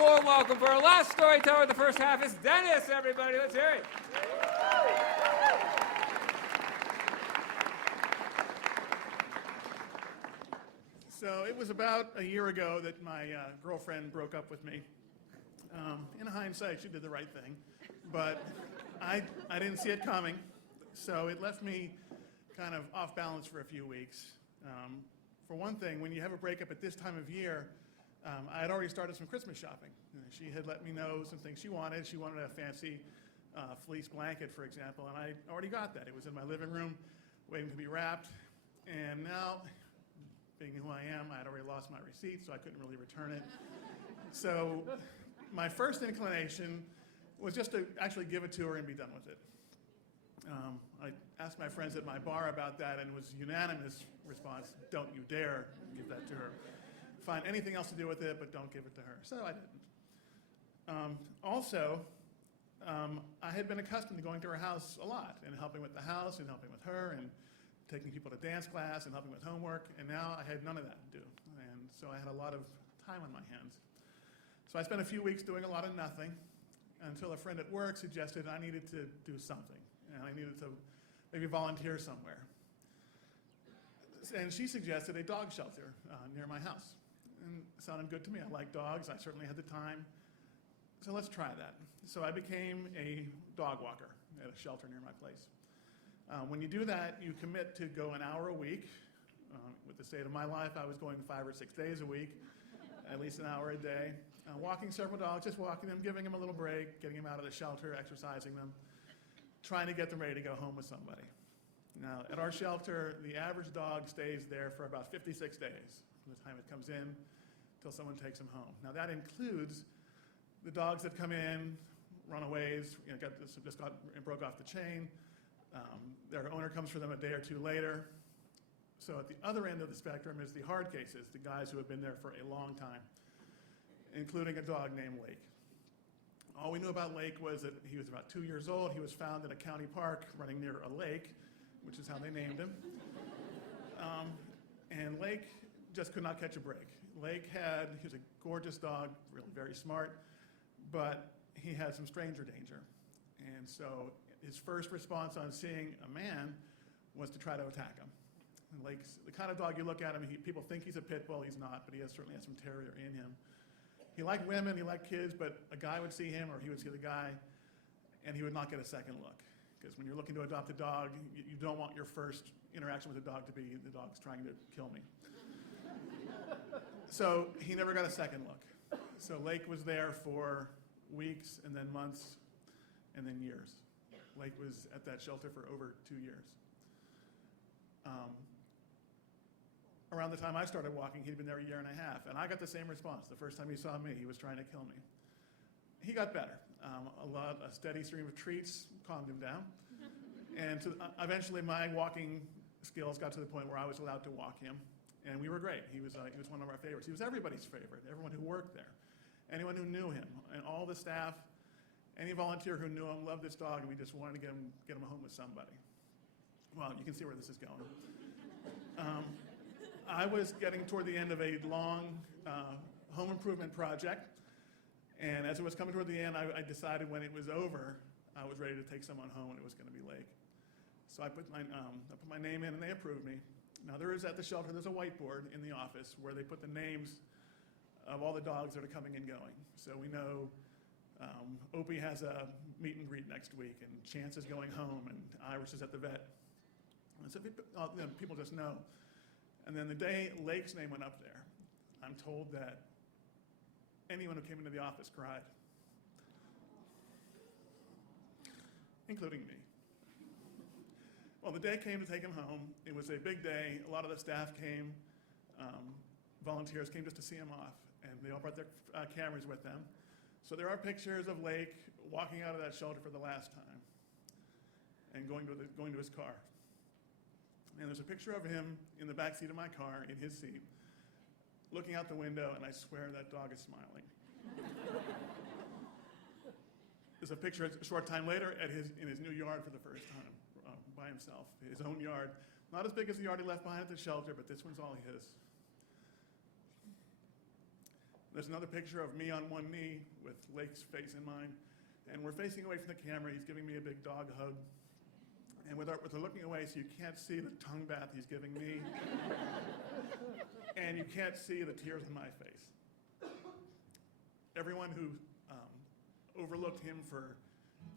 warm welcome for our last storyteller of the first half is Dennis, everybody. Let's hear it. So it was about a year ago that my girlfriend broke up with me. In hindsight, she did the right thing, but I didn't see it coming. So it left me kind of off balance for a few weeks. For one thing, when you have a breakup at this time of year, I had already started some Christmas shopping. She had let me know some things she wanted. She wanted a fancy fleece blanket, for example, and I already got that. It was in my living room waiting to be wrapped. And now, being who I am, I had already lost my receipt, so I couldn't really return it. So my first inclination was just to actually give it to her and be done with it. I asked my friends at my bar about that, and it was unanimous response, don't you dare give that to her. Find anything else to do with it, but don't give it to her. So I didn't. I had been accustomed to going to her house a lot and helping with the house and helping with her and taking people to dance class and helping with homework, and now I had none of that to do. And so I had a lot of time on my hands. So I spent a few weeks doing a lot of nothing until a friend at work suggested I needed to do something, and I needed to maybe volunteer somewhere. And she suggested a dog shelter near my house. And it sounded good to me. I like dogs. I certainly had the time. So let's try that. So I became a dog walker at a shelter near my place. When you do that, you commit to go an hour a week. With the state of my life, I was going 5 or 6 days a week, at least an hour a day. Walking several dogs, just walking them, giving them a little break, getting them out of the shelter, exercising them, trying to get them ready to go home with somebody. Now, at our shelter, the average dog stays there for about 56 days from the time it comes in till someone takes them home. Now, that includes the dogs that come in, runaways, broke off the chain. Their owner comes for them a day or two later. So at the other end of the spectrum is the hard cases, the guys who have been there for a long time, including a dog named Lake. All we knew about Lake was that he was about 2 years old. He was found in a county park running near a lake, which is how they named him. And Lake just could not catch a break. He was a gorgeous dog, really very smart, but he had some stranger danger. And so his first response on seeing a man was to try to attack him. And Lake's the kind of dog you look at him, people think he's a pit bull, he's not, but he certainly has some terrier in him. He liked women, he liked kids, but a guy would see him or he would see the guy and he would not get a second look. Because when you're looking to adopt a dog, you don't want your first interaction with the dog to be, the dog's trying to kill me. So he never got a second look. So Lake was there for weeks and then months and then years. Lake was at that shelter for over 2 years. Around the time I started walking, he'd been there a year and a half, and I got the same response. The first time he saw me, he was trying to kill me. He got better. A steady stream of treats calmed him down, and eventually my walking skills got to the point where I was allowed to walk him, and we were great. He was one of our favorites. He was everybody's favorite, everyone who worked there, anyone who knew him, and all the staff, any volunteer who knew him loved this dog, and we just wanted to get him home with somebody. Well, you can see where this is going. I was getting toward the end of a long home improvement project, and as it was coming toward the end, I decided when it was over, I was ready to take someone home, and it was going to be Lake. So I put my name in, and they approved me. Now at the shelter, there's a whiteboard in the office where they put the names of all the dogs that are coming and going. So we know Opie has a meet and greet next week, and Chance is going home, and Iris is at the vet. And so people just know. And then the day Lake's name went up there, I'm told that anyone who came into the office cried, including me. Well, the day came to take him home. It was a big day. A lot of the staff came. Volunteers came just to see him off, and they all brought their cameras with them. So there are pictures of Lake walking out of that shelter for the last time and going to his car. And there's a picture of him in the back seat of my car, in his seat, looking out the window, and I swear that dog is smiling. There's a picture a short time later in his new yard for the first time, by himself, his own yard. Not as big as the yard he left behind at the shelter, but this one's all his. There's another picture of me on one knee with Lake's face in mine. And we're facing away from the camera. He's giving me a big dog hug. And with her looking away, so you can't see the tongue bath he's giving me. And you can't see the tears on my face. Everyone who overlooked him for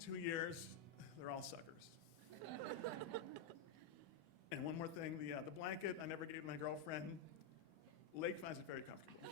2 years, they're all suckers. And one more thing, the blanket I never gave my girlfriend. Lake finds it very comfortable.